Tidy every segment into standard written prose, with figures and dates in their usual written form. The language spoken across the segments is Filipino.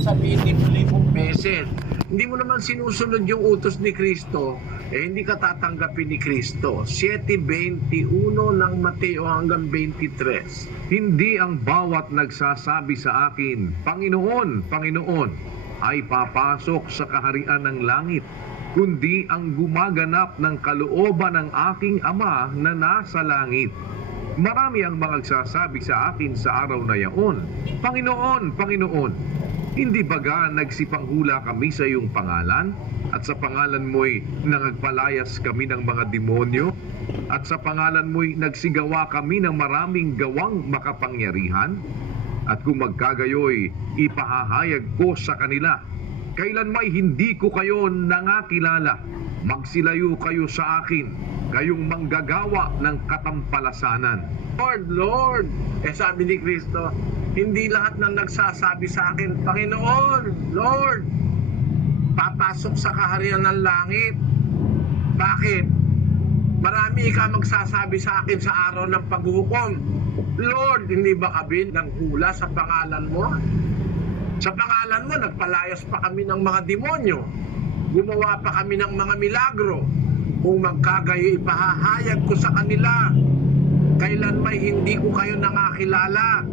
sabihin libo-libong beses. Hindi mo naman sinusunod yung utos ni Kristo, hindi ka tatanggapin ni Kristo. 7:21 ng Mateo hanggang 23. Hindi ang bawat nagsasabi sa akin, Panginoon, Panginoon, ay papasok sa kaharian ng langit, kundi ang gumaganap ng kalooban ng aking Ama na nasa langit. Marami ang magsasabi sa akin sa araw na yaon, Panginoon, Panginoon, hindi baga nagsipanghula kami sa iyong pangalan? At sa pangalan mo'y nangagpalayas kami ng mga demonyo? At sa pangalan mo'y nagsigawa kami ng maraming gawang makapangyarihan? At kung magkagayoy, ipahahayag ko sa kanila, kailan may hindi ko kayo nangakilala, magsilayo kayo sa akin, kayong manggagawa ng katampalasanan. Lord, Lord, sabi ni Kristo, hindi lahat ng nagsasabi sa akin, Panginoon, Lord, papasok sa kaharian ng langit. Bakit? Marami ka magsasabi sa akin sa araw ng paghuhukom, Lord, hindi ba kami nanghula sa pangalan mo? Sa pangalan mo, nagpalayas pa kami ng mga demonyo. Gumawa pa kami ng mga milagro. Kung magkagayo, ipahahayag ko sa kanila, kailan may hindi ko kayo nangakilala,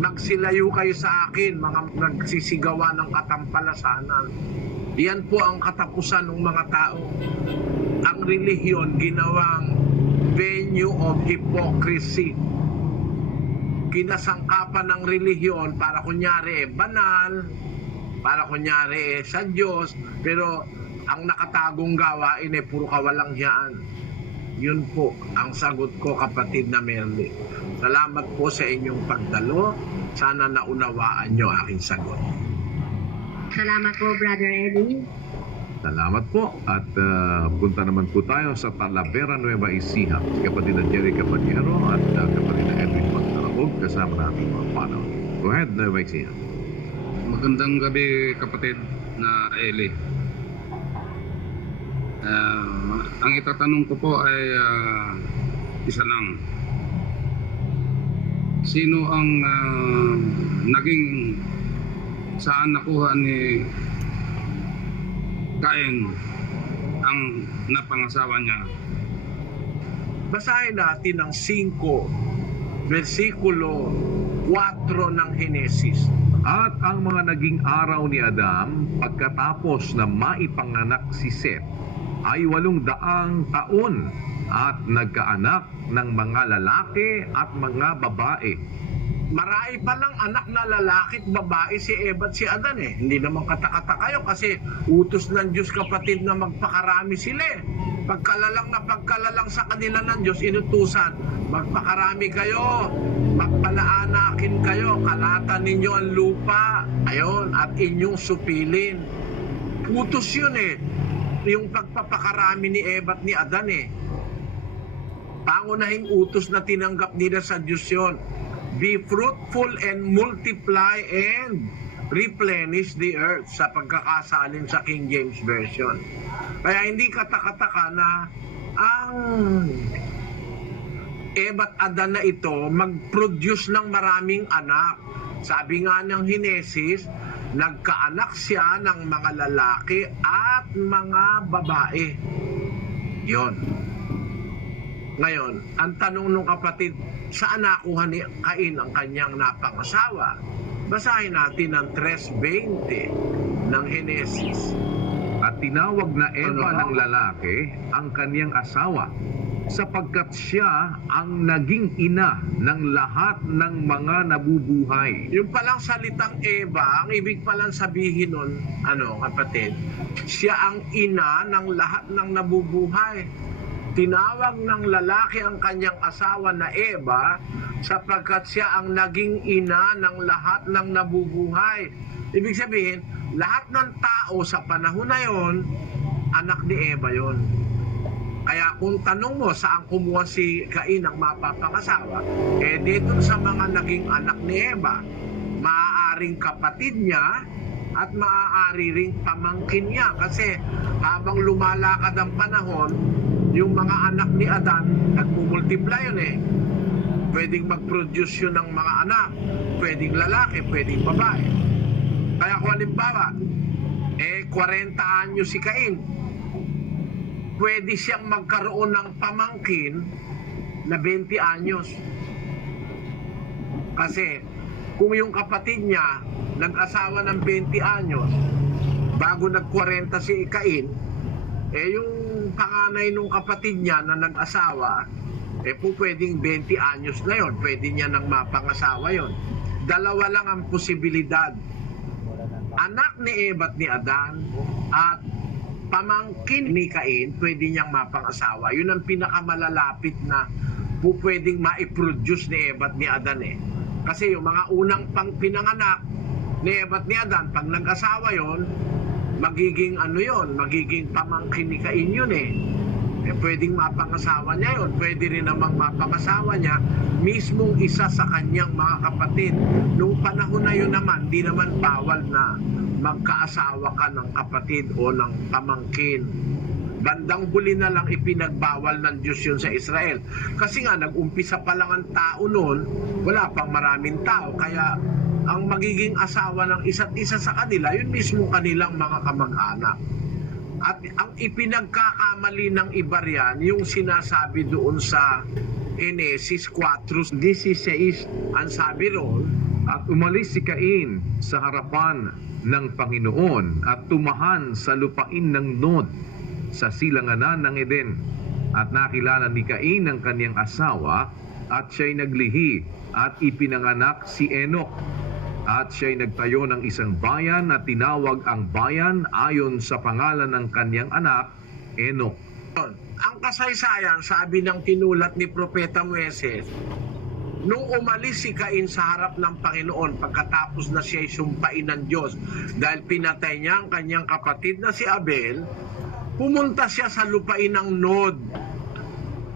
magsilayo kayo sa akin, mga nagsisigawa ng katampalasanan. Yan po ang katapusan ng mga tao. Ang relihiyon ginawang venue of hypocrisy. Kinasangkapan ng relihiyon para kunyari banal, para kunyari sa Diyos, pero ang nakatagong gawain puro kawalanghiyaan. Yun po ang sagot ko, kapatid na Merly. Salamat po sa inyong pagdalo. Sana naunawaan nyo aking sagot. Salamat po, Brother Eddie. Salamat po at punta naman po tayo sa Talavera, Nueva Ecija. Si kapatid na Jerry Caballero at kapatid na Edwin Magtarabog kasama natin mga panaw. Go ahead, Nueva Ecija. Magandang gabi, kapatid na Eli. Ang itatanong ko po ay isa lang. Sino ang naging saan nakuha ni Cain ang napangasawa niya? Basahin natin ang 5, versikulo 4 ng Henesis. At ang mga naging araw ni Adam pagkatapos na maipanganak si Seth ay 800 taon at nagkaanak ng mga lalaki at mga babae. Marami palang anak na lalaki at babae si Eva at si Adan Hindi naman katakata kayo kasi utos ng Diyos, kapatid, na magpakarami sila pagkalalang sa kanila ng Diyos, inutusan, magpakarami kayo, magpalaanakin kayo, kalatan ninyo ang lupa, ayon, at inyong supilin. Utos yun yung pagpapakarami ni Eva at ni Adan Pangunahing utos na tinanggap nila sa Diyos yun. Be fruitful and multiply and replenish the earth, sa pagkakasalin sa King James Version. Kaya hindi katakataka na ang Eva at Adan na ito mag-produce ng maraming anak. Sabi nga ng Henesis, nagkaanak siya ng mga lalaki at mga babae. Yon. Ngayon, ang tanong ng kapatid, saan nakuha ni Cain ang kanyang napangasawa? Basahin natin ang 3:20 ng Henesis. At tinawag na Eva ng lalaki ang kaniyang asawa, sapagkat siya ang naging ina ng lahat ng mga nabubuhay. Yung palang salitang Eva, ang ibig palang sabihin nun, kapatid, siya ang ina ng lahat ng nabubuhay. Tinawag ng lalaki ang kanyang asawa na Eva sapagkat siya ang naging ina ng lahat ng nabubuhay. Ibig sabihin, lahat ng tao sa panahon na yon, anak ni Eva yon. Kaya kung tanong mo saan kumuha si Cain ng mapapangasawa, dito sa mga naging anak ni Eva, maaaring kapatid niya at maaari ring pamangkin niya. Kasi habang lumalakad ang panahon, yung mga anak ni Adan, nagmumultiply yun Pwedeng mag-produce yun ng mga anak, pwedeng lalaki, pwedeng babae. Kaya kung halimbawa, 40 anyo si Cain. Pwede siyang magkaroon ng pamangkin na 20 anyos. Kasi kung yung kapatid niya nag-asawa ng 20 anyos, bago nag-40 si Cain, yung panganay nung kapatid niya na nag-asawa, po pwedeng 20 anyos na yon, pwede niya nang mapangasawa yon. Dalawa lang ang posibilidad. Anak ni Eva at ni Adan at pamangkin ni Cain, pwede niyang mapangasawa. Yun ang pinakamalalapit na pwedeng ma-produce ni Eva at ni Adan Kasi yung mga unang pinanganak ni Eva at ni Adan, pag nag-asawa yon, magiging magiging pamangkin ni Cain yun pwedeng mapangasawa niya yun. Pwede rin namang mapangasawa niya mismong isa sa kanyang mga kapatid. Nung panahon na yun naman, di naman bawal na magkaasawa ka ng kapatid o ng pamangkin. Bandang huli na lang ipinagbawal ng Diyos yun sa Israel. Kasi nga, nag-umpisa pa lang ang tao noon, wala pang maraming tao. Kaya ang magiging asawa ng isa't isa sa kanila, yun mismo kanilang mga kamag-anak. At ang ipinagkakamali ng iba riyan, yung sinasabi doon sa Genesis 4:16, ang sabi roon, At umalis si Cain sa harapan ng Panginoon at tumahan sa lupain ng Nod sa silanganan ng Eden. At nakilala ni Cain ang kanyang asawa at siya'y naglihi at ipinanganak si Enoch. At siya'y nagtayo ng isang bayan at tinawag ang bayan ayon sa pangalan ng kanyang anak, Enoch. ang kasaysayan, sabi ng tinulat ni Propeta Moises, nung umalis si Cain sa harap ng Panginoon pagkatapos na siya'y sumpain ng Diyos dahil pinatay niya ang kanyang kapatid na si Abel, pumunta siya sa lupain ng Nod.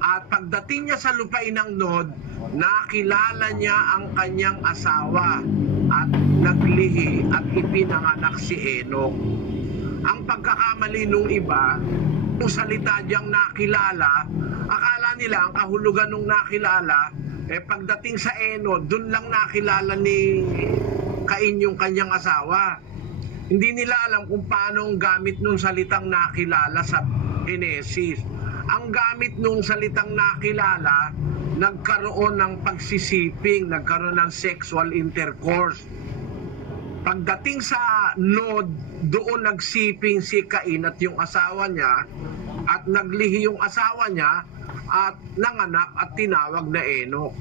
At pagdating niya sa lupain ng Nod, nakilala niya ang kanyang asawa at naglihi at ipinanganak si Enoch. Ang pagkakamali nung iba, kung salita diyang nakilala, akala nila ang kahulugan nung nakilala, pagdating sa Enoch, dun lang nakilala ni Cain yung kanyang asawa. Hindi nila alam kung paano ang gamit nung salitang nakilala sa Genesis. Ang gamit nung salitang nakilala, nagkaroon ng pagsisiping, nagkaroon ng sexual intercourse. Pagdating sa Nod, doon nagsiping si Cain at yung asawa niya, at naglihi yung asawa niya, at nanganak at tinawag na Enoch.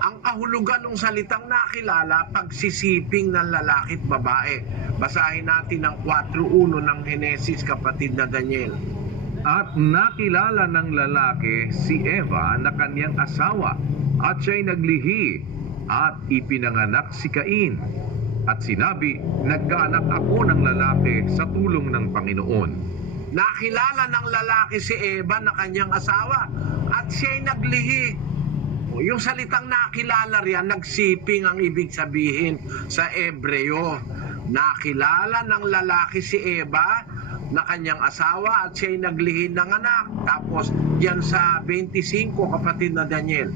Ang kahulugan ng salitang nakilala, pagsisiping ng lalaki at babae. Basahin natin ang 4:1 ng Genesis, kapatid na Daniel. At nakilala ng lalaki si Eva na kanyang asawa at siya'y naglihi at ipinanganak si Cain. At sinabi, nagkaanak ako ng lalaki sa tulong ng Panginoon. Nakilala ng lalaki si Eva na kanyang asawa at siya'y naglihi. Yung salitang nakilala riyan, nagsiping ang ibig sabihin sa Ebreo. Nakilala ng lalaki si Eva na kanyang asawa at siya'y naglihi ng anak. Tapos yan sa 25, kapatid na Daniel.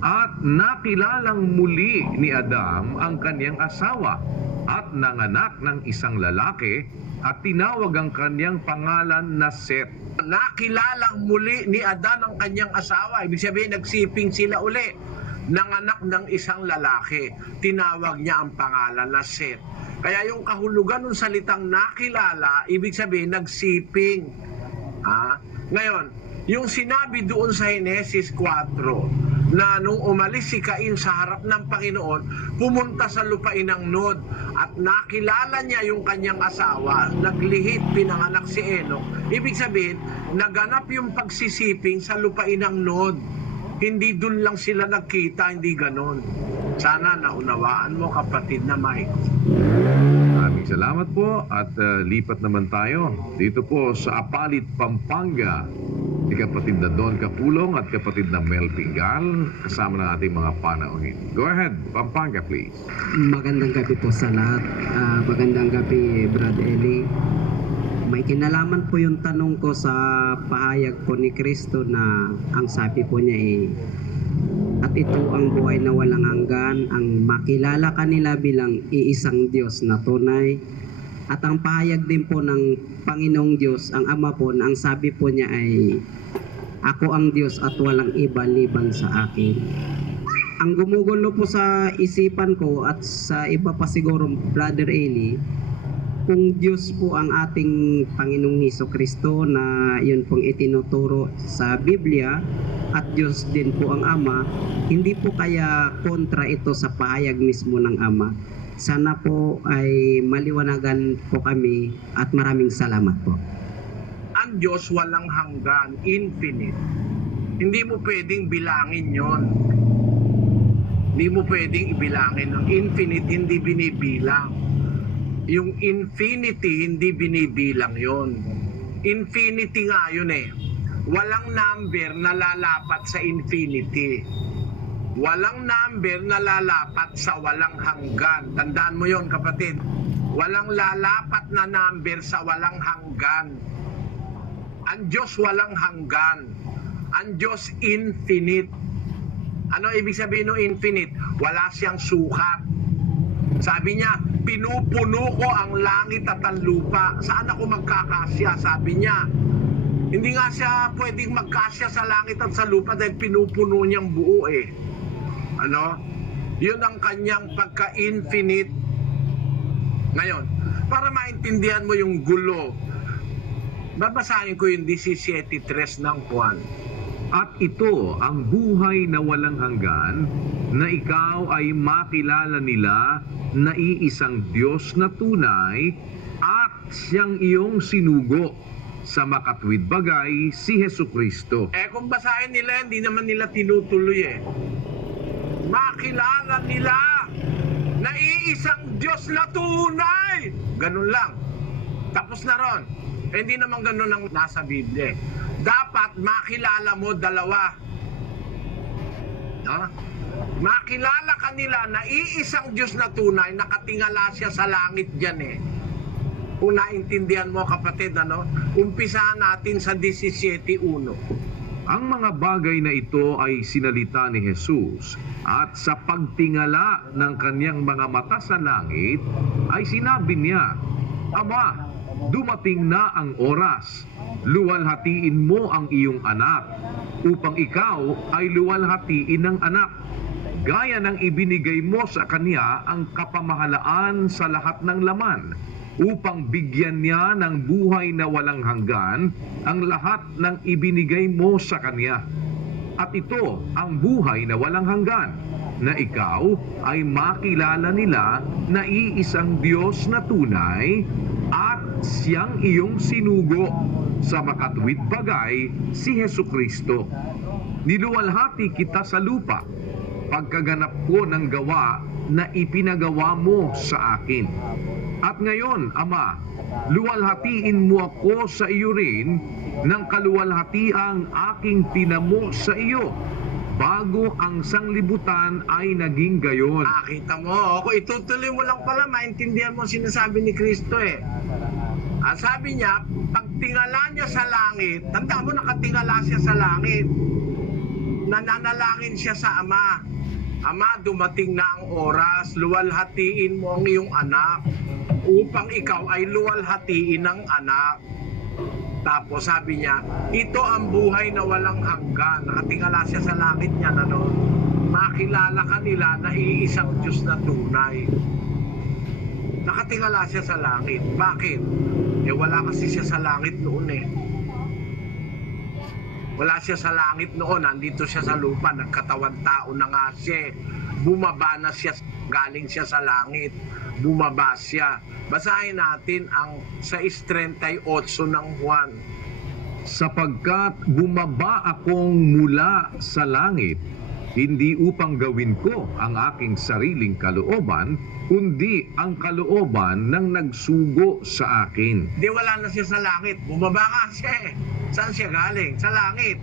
At nakilalang muli ni Adam ang kanyang asawa at nanganak ng isang lalaki at tinawag ang kanyang pangalan na Seth. Nakilalang muli ni Adan ang kanyang asawa. Ibig sabihin, nagsiping sila uli. Nanganak ng isang lalaki. Tinawag niya ang pangalan na Seth. Kaya yung kahulugan ng salitang nakilala, ibig sabihin, nagsiping. Ngayon, yung sinabi doon sa Genesis 4, na nung umalis si Cain sa harap ng Panginoon, pumunta sa lupain ng Nod at nakilala niya yung kanyang asawa, naglihit, pinanganak si Enoch. Ibig sabihin, naganap yung pagsisiping sa lupain ng Nod. Hindi dun lang sila nagkita, hindi ganon. Sana naunawaan mo, kapatid na Mike. Maraming salamat po at lipat naman tayo dito po sa Apalit, Pampanga. Ni kapatid na Don Capulong at kapatid na Mel Pingal, kasama na ating mga panauhin. Go ahead, Pampanga please. Magandang gabi po sa lahat. Magandang gabi, Brad Eli. May kinalaman po yung tanong ko sa pahayag po ni Kristo na ang sabi po niya at ito ang buhay na walang hanggan, ang makilala kanila bilang iisang Diyos na tunay At ang pahayag din po ng Panginoong Diyos, ang Ama po, na ang sabi po niya ay, ako ang Diyos at walang iba liban sa akin. Ang gumugulo po sa isipan ko at sa iba pa siguro, Brother Eli, kung Diyos po ang ating Panginoong Hesukristo na yun pong itinuturo sa Biblia at Diyos din po ang Ama, hindi po kaya kontra ito sa pahayag mismo ng Ama. Sana po ay maliwanagan po kami at maraming salamat po. Ang Diyos walang hanggan, infinite. Hindi mo pwedeng bilangin yon. Hindi mo pwedeng ibilangin. Ang infinite hindi binibilang. Yung infinity hindi binibilang yon. Infinity nga yun eh. Walang number na lalapat sa infinity. Walang number na lalapat sa walang hanggan. Tandaan mo yon, kapatid. Walang lalapat na number sa walang hanggan. Ang Diyos walang hanggan. Ang Diyos infinite. Ano ibig sabihin ng infinite? Wala siyang sukat. Sabi niya, pinupuno ko ang langit at ang lupa. Saan ako magkakasya? Sabi niya. Hindi nga siya pwedeng magkasya sa langit at sa lupa dahil pinupuno niyang buo eh. Ano? Yun ang kanyang pagka-infinite. Ngayon, para maintindihan mo yung gulo, babasahin ko yung 17:3 ng Juan. At ito ang buhay na walang hanggan, na ikaw ay makilala nila na iisang Diyos na tunay at siyang iyong sinugo sa makatwid bagay, si Hesukristo. Kung basahin nila, hindi naman nila tinutuloy eh. Makilala nila na iisang Diyos na tunay. Ganun lang. Tapos na ron. Hindi naman ganun ang nasa Biblia. Dapat makilala mo dalawa. No? Makilala kanila na iisang Diyos na tunay, nakatingala siya sa langit dyan eh. Kung naintindihan mo kapatid, ano? Umpisahan natin sa 17:1. Ang mga bagay na ito ay sinalita ni Jesus at sa pagtingala ng kanyang mga mata sa langit ay sinabi niya, Ama, dumating na ang oras. Luwalhatiin mo ang iyong anak upang ikaw ay luwalhatiin ng anak. Gaya ng ibinigay mo sa kanya ang kapamahalaan sa lahat ng laman upang bigyan niya ng buhay na walang hanggan ang lahat ng ibinigay mo sa kanya. At ito ang buhay na walang hanggan, na ikaw ay makilala nila na iisang Diyos na tunay at siyang iyong sinugo sa makatwid bagay, si Hesukristo. Niluwalhati kita sa lupa, pagkaganap ko ng gawa na ipinagawa mo sa akin. At ngayon, Ama, luwalhatiin mo ako sa iyo rin ng kaluwalhatiang aking tinamo sa iyo bago ang sanglibutan ay naging gayon. Kita mo, kung itutuloy mo lang pala, maintindihan mo sinasabi ni Kristo eh. Sabi niya, pagtingala niya sa langit, tanda mo nakatingala siya sa langit, nananalangin siya sa Ama. Ama, dumating na ang oras, luwalhatiin mo ang iyong anak upang ikaw ay luwalhatiin ng anak. Tapos sabi niya, ito ang buhay na walang hanggan. Nakatingala siya sa langit niya na no, makilala kanila na iisang Diyos na tunay. Nakatingala siya sa langit. Bakit? Wala kasi siya sa langit noon eh. Wala siya sa langit noon, nandito siya sa lupa, nagkatawan tao na nga siya. Bumaba na siya, galing siya sa langit, bumaba siya. Basahin natin ang 6:38 ng Juan. Sapagkat bumaba akong mula sa langit, hindi upang gawin ko ang aking sariling kalooban, kundi ang kalooban ng nagsugo sa akin. Di wala na siya sa langit, bumaba nga siya eh. Saan siya galing? Sa langit.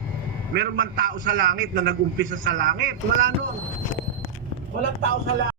Meron man tao sa langit na nag-umpisa sa langit? Wala nun. Walang tao sa langit.